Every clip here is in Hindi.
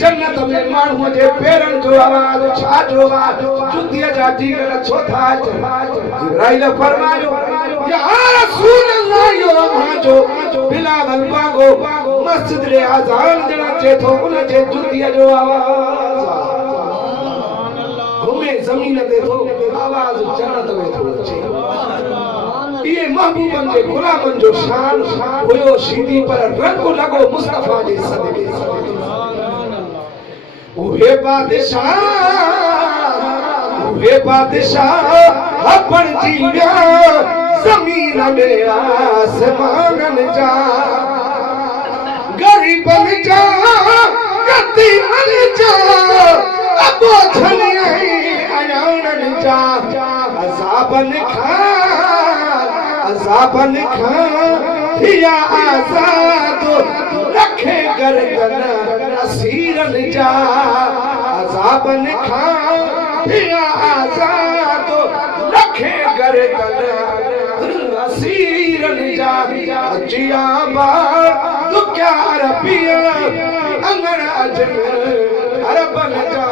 जन्नत में माण्हूअ जे पेरनि जो आवाज़ छा जो जुतीअ जा जीगर छो था जिब्राइल फरमायो या रसूल अल्लाह यो माजो बिलावल पागो मस्जिद रे अज़ान ॾियण अचे थो उन जे जुतीअ जो आवाज़ घुमे ज़मीन ते थो आवाज़ जन्नत में थो अचे ये महबूबन के गुलामन जो शान हुयो सीधी पर रंग लगो मुस्तफा जे सदके उहे बादशाह अपन जीविया जमीन में आसमान जा गरीबन जा यतीमन जा अबोझन अनानन जा अज़ाबन खां थिया आज़ाद रखे गर्दन असीरन जा अज़ाबन खां थिया आज़ाद रखे गर्दन असीरन जा जिया बार तू क्या रबिया अंगन अजन अरबन जा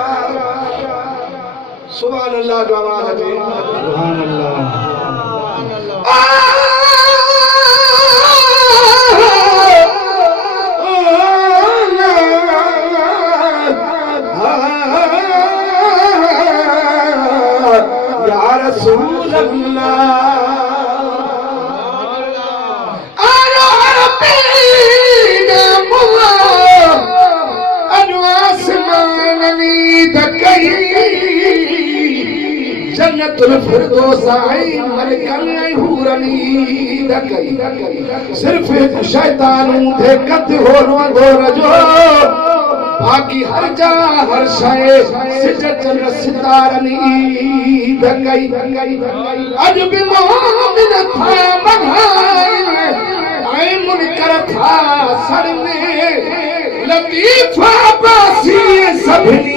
सुभान अल्लाह जो आवाज़ अचे सुभान अल्लाह या रसूल अल्लाह जन्नतुल फिरदौस आई मलकन आई हूरनी दकई सिर्फ एक शैतान थे कद हो जो बाकी हर जा हर शय सिजन सितारनी दकई अज भी मोमिन था बधाई आई मुनकर था सर में लतीफा बासी सबनी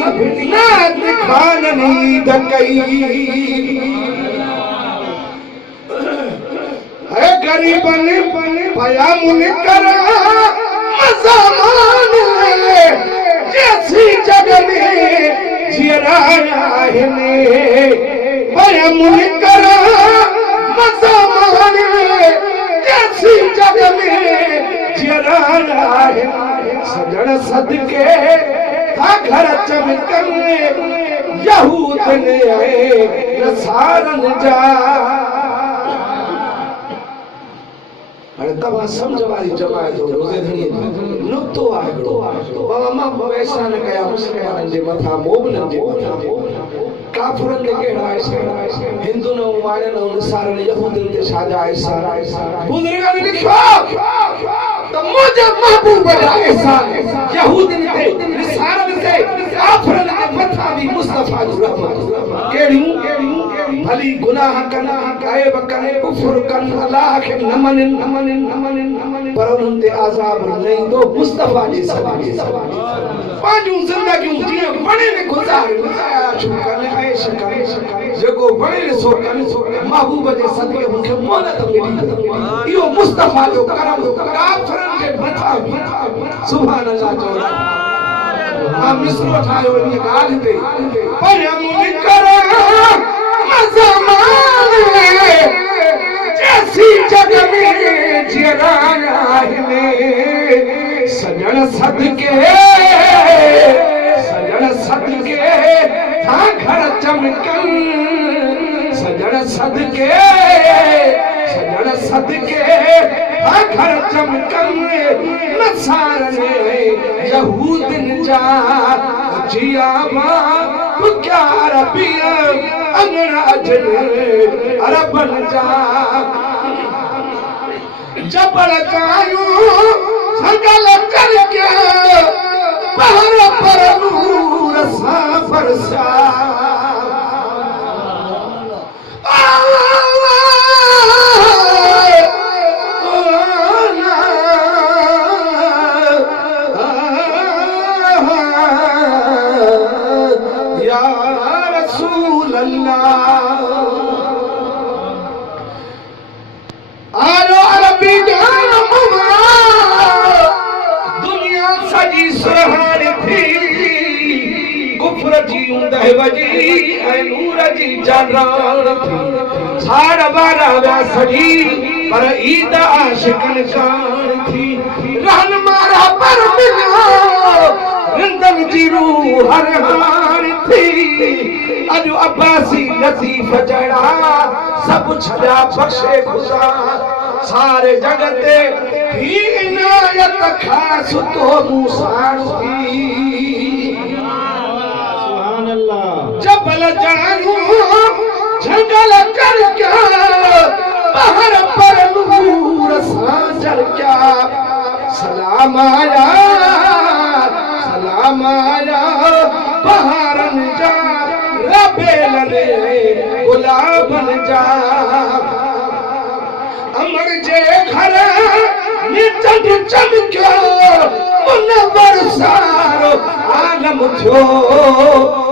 ना दिखाननी दकई है गरीबन भया मुनकर मज़ामान जैसी जग में जियराया है भया मुनकर मज़ामान जैसी जग में जियराया है सजन सदके था घर चमकन यहूद ने आए नसारन जा अरे तवा समझ वाली जमात हो रोजे धणी नुक्तो आहे बाबा मां वैसा न कया मुस्लिमन जे मथा मोबलन जे मथा काफरन ने केड़ा है हिंदू न माने न नसारन यहूदन ते साजा है बुजुर्गन ने लिखो तो मुझे महबूब का एहसान यहूदन ते नसारन ते काफरन के मथा भी मुस्तफा जो रहमत केड़ी भली गुनाह कन गायब कन कुफर कन अल्लाह के नमन पर उन ते अज़ाब नहीं तो मुस्तफा जी सदके पांजू जिंदगी जीअं बणे में गुज़ार शुक्र ऐश कर जेको बणे सो कन महबूब जे सदके मूंखे मोहलत मिली इहो मुस्तफा जो करम काफरन के मथा सुभान अल्लाह जो मां मिसरो ठायो इन ॻाल्हि ते पर मुनकर ज़मान जैसी जग में जियराया है सजन सदके था घर चमकन सजन सदके था घर चमकन नसारन यहूदन जा जिया तू क्या रबिया अंगन अजन अरबन जा जबल जायू संगल करके पहर पर नूर सा फरसा या रसूल अल्लाह आलो अरबी जान दुनिया सजी सुहानी थी कुफर जी उंदह जी ऐं नूर जी जान थी साड़ बारा व्या सड़ी पर ईद आशिकन कान थी रहन मारा पर मिलो रिंदन जी रूह हर हार थी अज अब्बासी लतीफ जड़ा सब छड़ा बख्शे खुदा सारे जगते ही इनायत खास तो मुसार थी सुभान अल्लाह जबल जानू जंगल कर क्या पहाड़ पर नूर साजर क्या सलाम आया बहारन जा रबेलन गुलाबन जा अमर जे घर निचंद चमक्यो मुनवर सारो आलम थियो